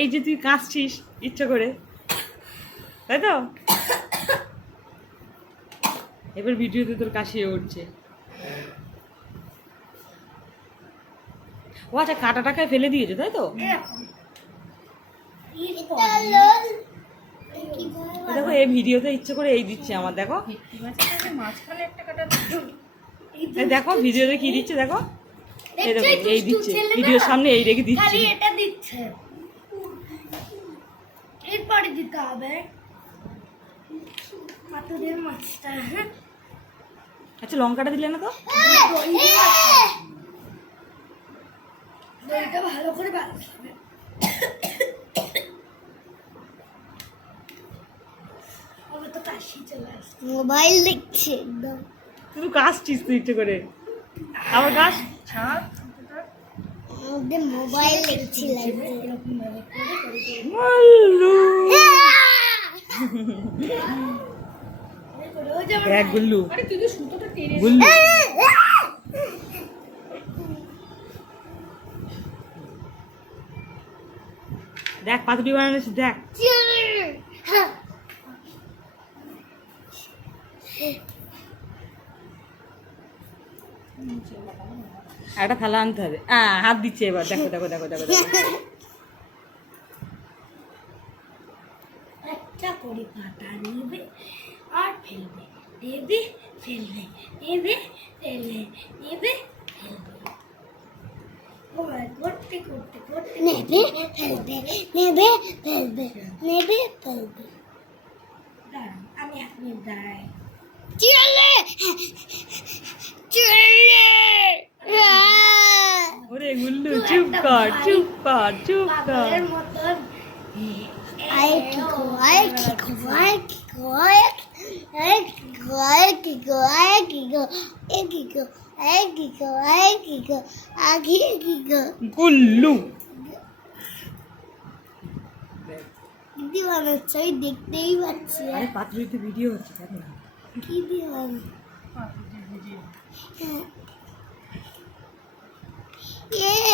এই যে তুই কাশছিস ইচ্ছা করে, তাই তো? এবার ভিডিওতে তোর কাশিয়ে উঠছে। ও আচ্ছা, কাঁটাটাকে ফেলে দিয়েছে, তাই তো? দেখো এই ভিডিওতে ইচ্ছে করে এই দিচ্ছে আমার, দেখো দেখো ভিডিওতে কি দিচ্ছে, দেখো এই দেখো এই দিচ্ছে, ভিডিওর সামনে এই রেখে দিচ্ছে। এটা দিচ্ছে, এরপরে দিতে হবে পাতুরির মাছটা। আচ্ছা লঙ্কাটা দিলে না তো? দইটা ভালো করে বানাতে হবে। আমার তো কাশি চলে আসছে, মোবাইল দেখছি একদম। তুই কাশছিস তুই ইচ্ছে করে, আবার কাশ। আমাদের মোবাইল দেখছি এরকম ভাবে দেখ গুল্লু, গুল্লু দেখ পাতুরি বানানোছিস, দেখ একটা থালা আনতে হবে। হাত দিচ্ছে এবার, দেখো দেখো দেখো দেখো দেখো। একটা করে পাতা নেবে আর ফেলবে, নেবে ফেলবে, নেবে ফেলবে, নেবে ফেলবে, করতে করতে করতে নেবে ফেলবে, নেবে ফেলবে, নেবে ফেলবে। দাঁড়ান আমি 1 মিনিট দাঁড়াই। চলে চলে ওরে গুল্লু চুপ কর, চুপ কর, চুপ কর। গুল্লু দিদি বানাচ্ছে, আমি দেখতেই পাচ্ছি। আরে পাতুরিতে ভিডিও হচ্ছে, দেখো না কি দিয়ে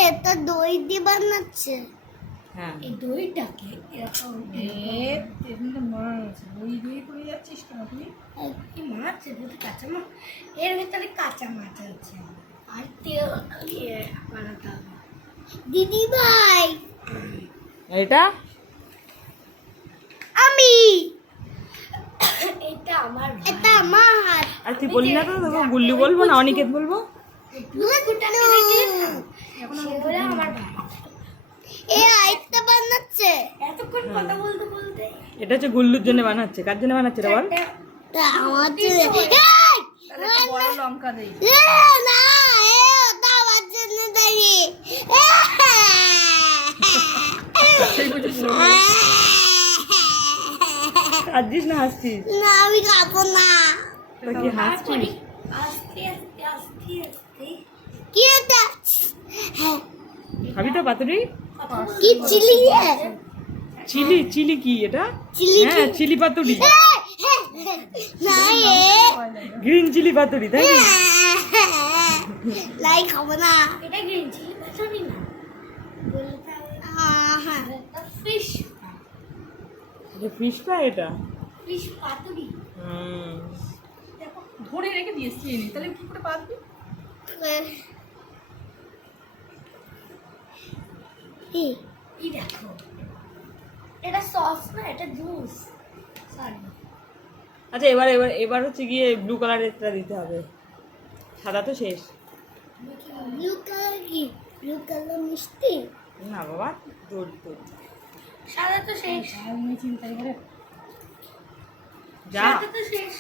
এটা দই দিয়ে বানাচ্ছে। হ্যাঁ এই দইটাকে এরকম মাছ, কাঁচা মাছ, এর ভিতরে কাঁচা মাছ আছে আর তেল দিয়ে বানাতে হবে। দিদি ভাই এটা আমি, এটা আমার, এটা আমার। আর তুই বললি না তো, তোকে গুল্লু বলবো না অনিকেত বলবো? আমার ভাই এই আইটা বানাচ্ছে এতক্ষণ কথা বলতে বলতে। এটা হচ্ছে গুল্লুর জন্য বানাচ্ছে। কার জন্য বানাচ্ছে রে বল? আমার জন্য। বড় লঙ্কা দেই না, ওটা আমার জন্য দেই। কাঁদছিস না হাসছিস? না আমি খাবো না। তো কি হাসছিস? আস্তে আস্তে আস্তে আস্তে কি এটা? হ্যাঁ খাবি তো পাতুরি? কি চিলি? চিলি? চিলি কি এটা? হ্যাঁ চিলি পাতুরি, না গ্রিন চিলি পাতুরি, তাই না? লাই খাবো না, এটা গ্রিন চিলি পাতুরি না, বলতে হ্যাঁ ফিশ, এটা ফিশ ফ্রাই, এটা ফিশ পাতুরি। দেখো ধরে রেখে দিয়েছি, তাহলে কি করে পাতবি? এই দেখো এটা সস না, এটা জুস। সরি আচ্ছা এবার এবার এবার হচ্ছে গিয়ে ব্লু কালারেরটা দিতে হবে, সাদা তো শেষ। ব্লু কালার কি? ব্লু কালার মিষ্টি না বাবা, তোর তোর সাদা তো শেষ, যা সাদা তো শেষ।